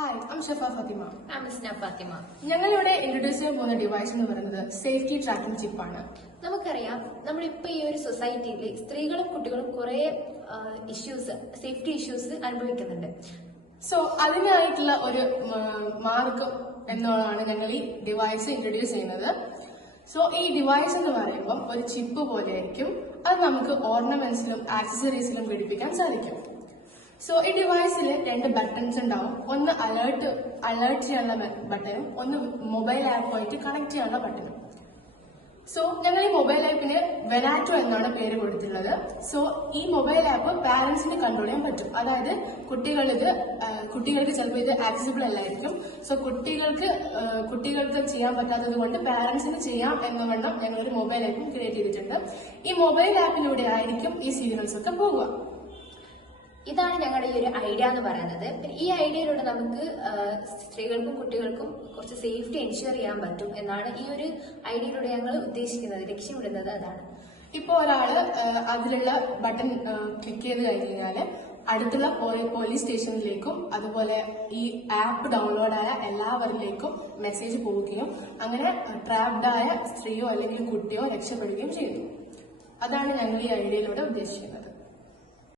Hi, I'm Shafa Fatima. I'm Isna Fatima. ഞങ്ങളിവിടെ introduce ചെയ്യാൻ പോകുന്ന ഡിവൈസ് എന്ന് പറയുന്നത് സേഫ്റ്റി ട്രാക്കിംഗ് ചിപ്പാണ്. നമുക്കറിയാം നമ്മളിപ്പോ ഈ ഒരു സൊസൈറ്റിയിൽ സ്ത്രീകളും കുട്ടികളും കുറെ സേഫ്റ്റി ഇഷ്യൂസ് അനുഭവിക്കുന്നുണ്ട്. സോ അതിനായിട്ടുള്ള ഒരു മാർഗം എന്നുള്ളതാണ് ഞങ്ങൾ ഈ ഡിവൈസ് ഇൻട്രൊഡ്യൂസ് ചെയ്യുന്നത്. സോ ഈ ഡിവൈസ് എന്ന് പറയുമ്പോൾ ഒരു ചിപ്പ് പോലെ ആയിരിക്കും. അത് നമുക്ക് ഓർണമെന്റ്സിലും ആക്സസറീസിലും ഘടിപ്പിക്കാൻ സാധിക്കും. സോ ഈ ഡിവൈസിൽ രണ്ട് ബട്ടൺസ് ഉണ്ടാവും. ഒന്ന് അലേർട്ട് ചെയ്യാനുള്ള ബട്ടണും ഒന്ന് മൊബൈൽ ആപ്പുമായിട്ട് കണക്ട് ചെയ്യാനുള്ള ബട്ടണും. സോ ഞങ്ങൾ ഈ മൊബൈൽ ആപ്പിന് വെനാറ്റോ എന്നാണ് പേര് കൊടുത്തിട്ടുള്ളത്. സോ ഈ മൊബൈൽ ആപ്പ് പാരന്റ്സിന് കൺട്രോൾ ചെയ്യാൻ പറ്റും. അതായത് കുട്ടികൾക്ക് ചിലപ്പോൾ ഇത് ആക്സസിബിൾ അല്ലായിരിക്കും. സോ കുട്ടികൾക്ക് ചെയ്യാൻ പറ്റാത്തത് കൊണ്ട് പാരന്റ്സിന് ചെയ്യാം എന്ന വണ്ണം ഞങ്ങളൊരു മൊബൈൽ ആപ്പും ക്രിയേറ്റ് ചെയ്തിട്ടുണ്ട്. ഈ മൊബൈൽ ആപ്പിലൂടെ ആയിരിക്കും ഈ സീരിയൽസ് ഒക്കെ പോകുക. ഇതാണ് ഞങ്ങളുടെ ഈ ഒരു ഐഡിയ എന്ന് പറയുന്നത്. ഈ ഐഡിയയിലൂടെ നമുക്ക് സ്ത്രീകൾക്കും കുട്ടികൾക്കും കുറച്ച് സേഫ്റ്റി എൻഷുർ ചെയ്യാൻ പറ്റും എന്നാണ് ഈ ഒരു ഐഡിയയിലൂടെ ഞങ്ങൾ ഉദ്ദേശിക്കുന്നത്, ലക്ഷ്യമിടുന്നത് അതാണ്. ഇപ്പോൾ ഒരാള് അതിലുള്ള ബട്ടൺ ക്ലിക്ക് ചെയ്ത് കഴിഞ്ഞാല് അടുത്തുള്ള പോലീസ് സ്റ്റേഷനിലേക്കും അതുപോലെ ഈ ആപ്പ് ഡൗൺലോഡ് ആയ എല്ലാവരിലേക്കും മെസ്സേജ് പോവുകയും അങ്ങനെ ട്രാപ്ഡായ സ്ത്രീയോ അല്ലെങ്കിൽ കുട്ടിയോ രക്ഷപ്പെടുകയും ചെയ്യുന്നു. അതാണ് ഞങ്ങൾ ഈ ഐഡിയയിലൂടെ ഉദ്ദേശിക്കുന്നത്.